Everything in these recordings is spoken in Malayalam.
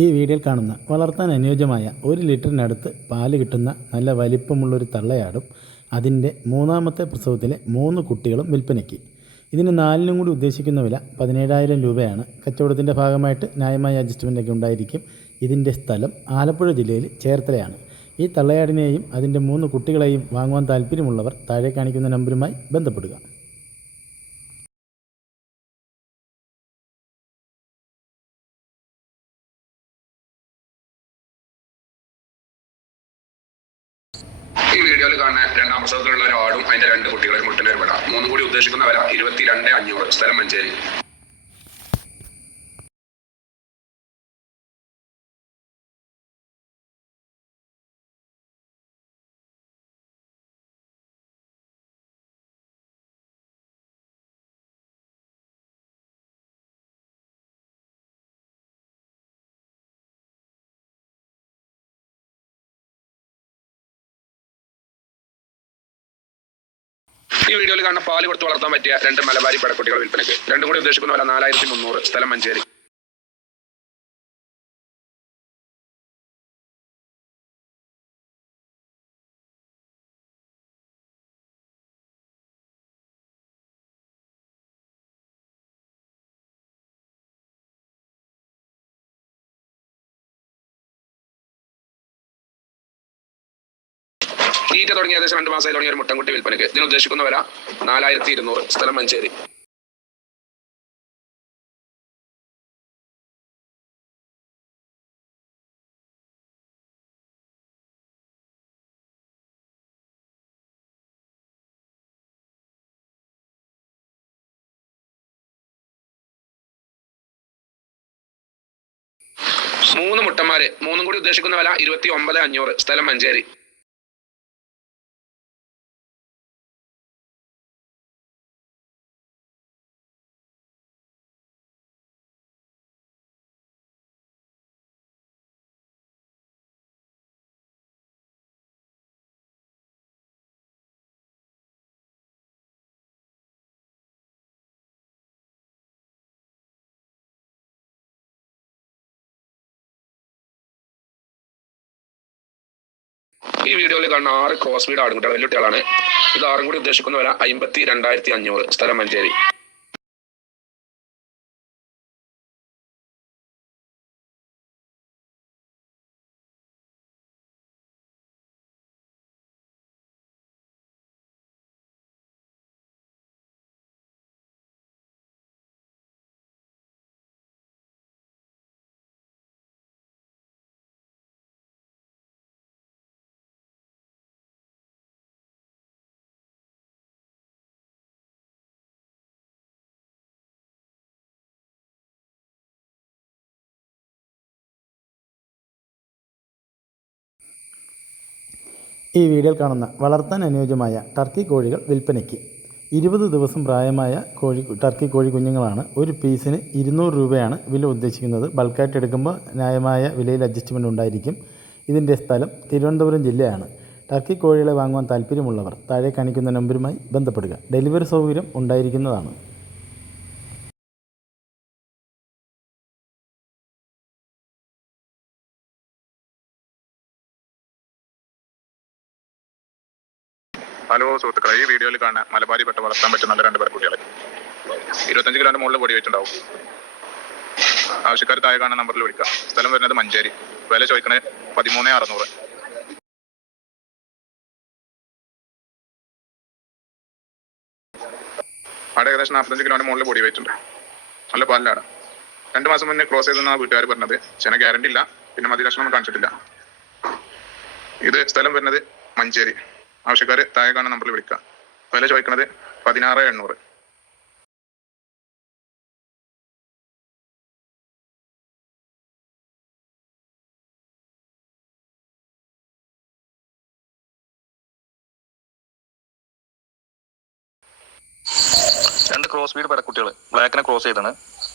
ഈ വീഡിയോയിൽ കാണുന്ന വളർത്താൻ അനുയോജ്യമായ 1 ലിറ്ററിനടുത്ത് പാല് കിട്ടുന്ന നല്ല വലിപ്പമുള്ളൊരു തള്ളയാടും അതിൻ്റെ മൂന്നാമത്തെ പ്രസവത്തിലെ 3 കുട്ടികളും വിൽപ്പനയ്ക്ക്. ഇതിന് 4നും കൂടി ഉദ്ദേശിക്കുന്ന വില 17,000 രൂപയാണ്. കച്ചവടത്തിൻ്റെ ഭാഗമായിട്ട് ന്യായമായ അഡ്ജസ്റ്റ്മെൻ്റൊക്കെ ഉണ്ടായിരിക്കും. ഇതിൻ്റെ സ്ഥലം ആലപ്പുഴ ജില്ലയിൽ ചേർത്തലയാണ്. ഈ തള്ളയാടിനെയും അതിൻ്റെ 3 കുട്ടികളെയും വാങ്ങുവാൻ താല്പര്യമുള്ളവർ താഴെ കാണിക്കുന്ന നമ്പറുമായി ബന്ധപ്പെടുക. ഈ വീഡിയോയിൽ കാണുന്ന രണ്ടാം പ്രസവത്തിലുള്ള ഒരു ആടും അതിന്റെ 2 കുട്ടികളും മുട്ടനൊരു വില 3 കൂടി ഉദ്ദേശിക്കുന്ന വില 22,500. സ്ഥലം മഞ്ചേരി. ഈ വീഡിയോയിൽ കാണുന്ന പാല് കൊടുത്ത് വളർത്താൻ പറ്റിയ 2 മലബാരി പടക്കുട്ടികൾ വിൽപ്പനയ്ക്ക്. 2 കൂടി ഉദ്ദേശിക്കുന്ന വില 4,300. സ്ഥലം മഞ്ചേരി. തീറ്റ തുടങ്ങി ഏകദേശം 2 മാസമായി തുടങ്ങിയ ഒരു മുട്ടൻകുട്ടി വിൽപ്പനയ്ക്ക്. ഇതിന് ഉദ്ദേശിക്കുന്ന വില 4,200. സ്ഥലം മഞ്ചേരി. മൂന്ന് മുട്ടന്മാര് 3 കൂടി ഉദ്ദേശിക്കുന്ന വില 29,500. സ്ഥലം മഞ്ചേരി. ഈ വീഡിയോയിൽ കാണുന്ന 6 ക്രോസ് ബീഡ് ആടുകുട്ടികൾ വെല്ലുട്ടികളാണ്. ഇത് 6 കൂടി ഉദ്ദേശിക്കുന്ന വില 52,500. സ്ഥലം മഞ്ചേരി. ഈ വീഡിയോയിൽ കാണുന്ന വളർത്താൻ അനുയോജ്യമായ ടർക്കി കോഴികൾ വിൽപ്പനയ്ക്ക്. 20 ദിവസം പ്രായമായ ടർക്കി കോഴി കുഞ്ഞുങ്ങളാണ്. ഒരു പീസിന് 200 രൂപയാണ് വില ഉദ്ദേശിക്കുന്നത്. ബൾക്കായിട്ട് എടുക്കുമ്പോൾ ന്യായമായ വിലയിൽ അഡ്ജസ്റ്റ്മെൻറ്റ് ഉണ്ടായിരിക്കും. ഇതിൻ്റെ സ്ഥലം തിരുവനന്തപുരം ജില്ലയാണ്. ടർക്കി കോഴികളെ വാങ്ങുവാൻ താല്പര്യമുള്ളവർ താഴെ കാണിക്കുന്ന നമ്പറുമായി ബന്ധപ്പെടുക. ഡെലിവറി സൗകര്യം ഉണ്ടായിരിക്കുന്നതാണ്. ഹലോ സുഹൃത്തുക്കളെ, ഈ വീഡിയോയിൽ കാണാൻ മലബാരി പെട്ട് വളർത്താൻ പറ്റുന്ന നല്ല 2 പേരക്കുട്ടികളെ 25 കിലോന്റെ മുകളിൽ ബോഡി വെയിറ്റ് ഉണ്ടാവും. ആവശ്യക്കാർ താഴെ കാണുന്ന നമ്പറിൽ വിളിക്കാം. സ്ഥലം വരുന്നത് മഞ്ചേരി. വില ചോദിക്കണേ 13,600. അവിടെ ഏകദേശം 45 കിലോന്റെ മുകളിൽ ബോഡി വെയിറ്റ് ഉണ്ട്. നല്ല പാലിലാണ്. 2 മാസം മുന്നേ ക്രോസ് ചെയ്തെന്നാണ് വീട്ടുകാർ പറഞ്ഞത്. ചെന ഗ്യാരണ്ടി ഇല്ല, പിന്നെ മതി ലക്ഷണം കാണിച്ചിട്ടില്ല. ഇത് സ്ഥലം വരുന്നത് മഞ്ചേരി. ആവശ്യക്കാർ താഴെ കാണുന്ന നമ്പറിൽ വിളിക്കുക. വില ചോദിക്കുന്നത് 16,800. രണ്ട് ക്രോസ് ബീഡ് പടക്കുട്ടികൾ ബ്ലാക്കിനെ ക്രോസ് ചെയ്താണ്.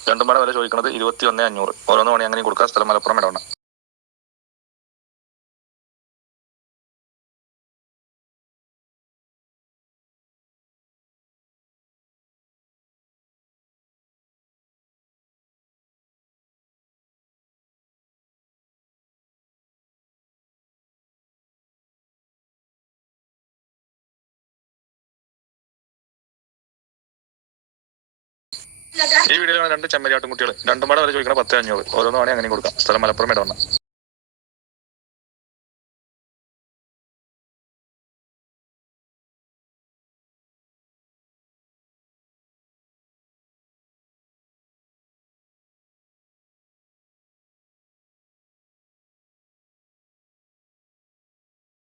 2 പാടെ വില ചോദിക്കുന്നത് 21,500. ഓരോന്ന് പണി അങ്ങനെ കൊടുക്കുക. സ്ഥലം മലപ്പുറം ഇടവണ്ണ. ഈ വീഡിയോയിലാണ് രണ്ട് ചെമ്മരിയാട്ടും കുട്ടികൾ രണ്ടും പാടെ വരെ ചോദിക്കണം 10,500 ഓരോന്ന് വേണമെങ്കിൽ അങ്ങനെ കൊടുക്കാം. സ്ഥലം മലപ്പുറം ഇടവണ്ണ.